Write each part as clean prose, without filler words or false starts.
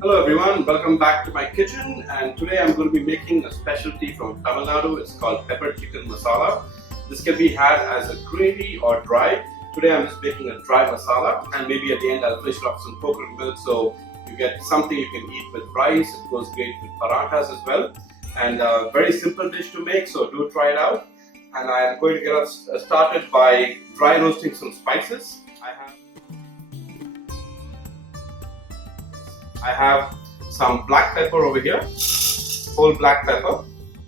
Hello everyone, welcome back to my kitchen, and today I'm going to be making a specialty from Tamil Nadu. It's called pepper chicken masala. This can be had as a gravy or dry. Today I'm just making a dry masala, and maybe at the end I'll finish it off with some coconut milk so you get something you can eat with rice. It goes great with parathas as well, and a very simple dish to make, so do try it out. And I'm going to get us started by dry roasting some spices. I have some black pepper over here, whole black pepper,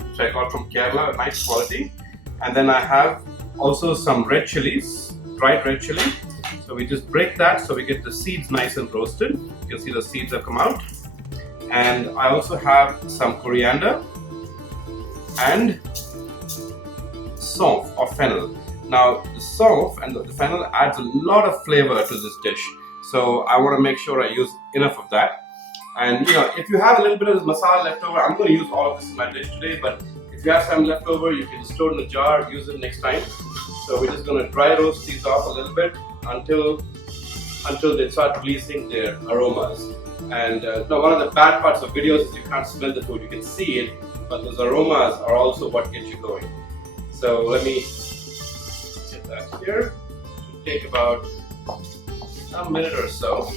which I got from Kerala, nice quality. And then I have also some red chilies, dried red chili. So we just break that so we get the seeds nice and roasted. You can see the seeds have come out. And I also have some coriander and saunf or fennel. Now the saunf and the fennel adds a lot of flavor to this dish. So I want to make sure I use enough of that. And if you have a little bit of this masala left over, I'm going to use all of this in my dish today, but if you have some left over, you can store it in a jar, use it next time. So we're just going to dry roast these off a little bit until they start releasing their aromas. And one of the bad parts of videos is you can't smell the food, you can see it, but those aromas are also what get you going. So let me get that here. It should take about a minute or so.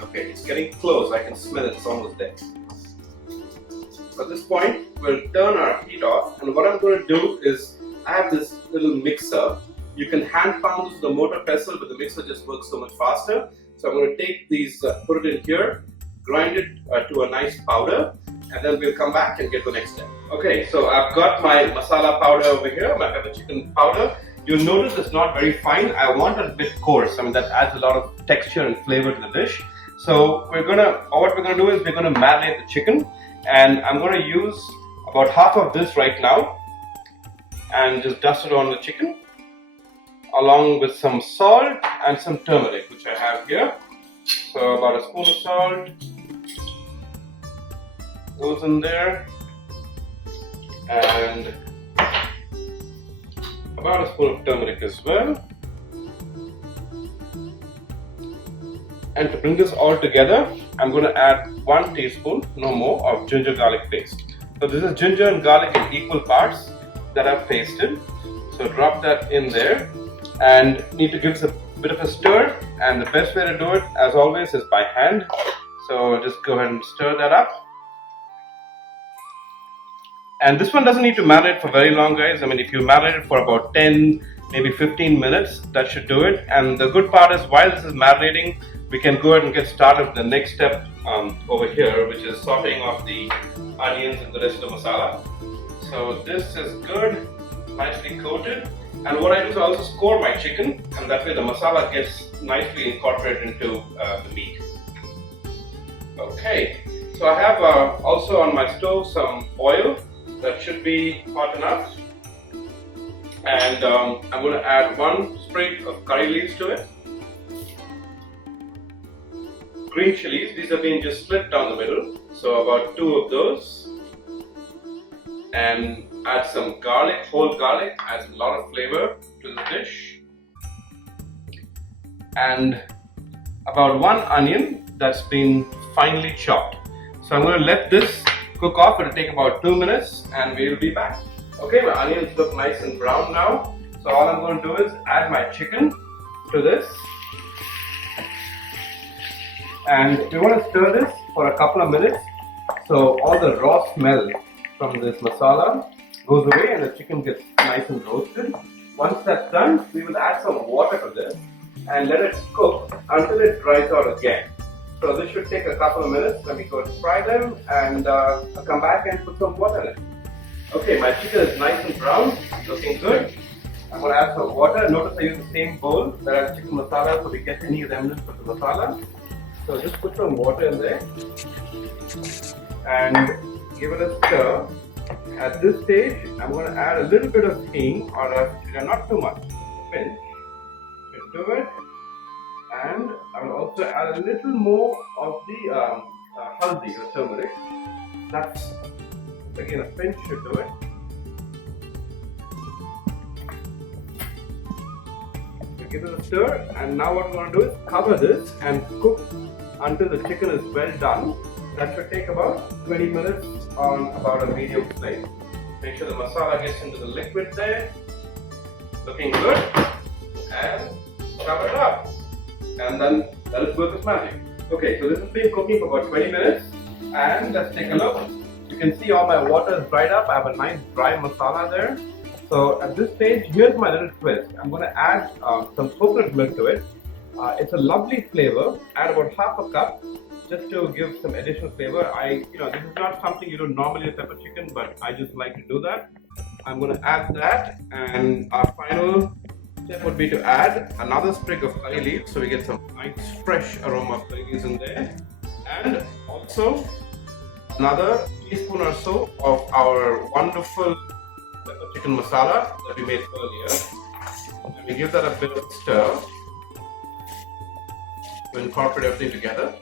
Okay, it's getting close. I can smell it. It's almost there. At this point, we'll turn our heat off, and what I'm going to do is I have this little mixer. You can hand pound this with a mortar pestle, but the mixer just works so much faster. So I'm going to take these, put it in here, grind it to a nice powder, and then we'll come back and get the next step. Okay, so I've got my masala powder over here, my pepper chicken powder. You'll notice it's not very fine. I want it a bit coarse. I mean, that adds a lot of texture and flavor to the dish. So what we're gonna do is we're gonna marinate the chicken, and I'm gonna use about half of this right now and just dust it on the chicken along with some salt and some turmeric, which I have here. So about a spoon of salt goes in there, and about a spoon of turmeric as well. And to bring this all together, I'm going to add 1 teaspoon, no more, of ginger garlic paste. So this is ginger and garlic in equal parts that I've pasted. So drop that in there, and need to give this a bit of a stir. And the best way to do it, as always, is by hand. So just go ahead and stir that up. And this one doesn't need to marinate for very long, guys. I mean, if you marinate it for about 10, maybe 15 minutes, that should do it. And the good part is, while this is marinating, we can go ahead and get started with the next step over here, which is sauteing off the onions and the rest of the masala. So this is good, nicely coated. And what I do is I also score my chicken, and that way the masala gets nicely incorporated into the meat. Okay, so I have also on my stove some oil that should be hot enough. And I'm going to add 1 sprig of curry leaves to it. Green chilies, these have been just split down the middle, so about 2 of those. And add some garlic, whole garlic, adds a lot of flavor to the dish. And about 1 onion that's been finely chopped. So I'm going to let this cook off. It'll take about 2 minutes, and we'll be back. Okay, my onions look nice and brown now. So all I'm going to do is add my chicken to this. And we want to stir this for a couple of minutes so all the raw smell from this masala goes away and the chicken gets nice and roasted. Once that's done, we will add some water to this and let it cook until it dries out again. So this should take a couple of minutes. Let me go and fry them, and I'll come back and put some water in it. Okay, my chicken is nice and brown, looking good. I'm going to add some water. Notice I use the same bowl that has chicken masala, so we get any remnants of the masala. So just put some water in there and give it a stir. At this stage, I'm going to add a little bit of hing, or not too much, a pinch into it. And I will also add a little more of the haldi or turmeric. That's again a pinch should do it. give it a stir, and now what we're going to do is cover this and cook until the chicken is well done. That should take about 20 minutes on about a medium flame. Make sure the masala gets into the liquid there. Looking good. And cover it up. And then let it work its magic. Okay, so this has been cooking for about 20 minutes. And let's take a look. You can see all my water is dried up. I have a nice dry masala there. So at this stage, here's my little twist. I'm going to add some coconut milk to it. It's a lovely flavor. Add about half a cup just to give some additional flavor. This is not something you do normally with pepper chicken, but I just like to do that. I'm going to add that, and our final step would be to add another sprig of curry leaves, so we get some nice fresh aroma of curry leaves in there, and also another teaspoon or so of our wonderful pepper chicken masala that we made earlier. And we give that a bit of a stir to incorporate everything together.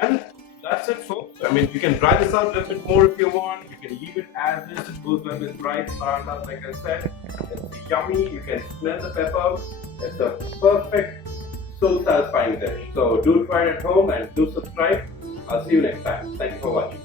And that's it, folks. I mean, you can dry this out a little bit more if you want. You can leave it as is. It goes well with rice, paranthas, like I said. It's yummy. You can smell the pepper. It's a perfect, soul-satisfying dish. So do try it at home and do subscribe. I'll see you next time. Thank you for watching.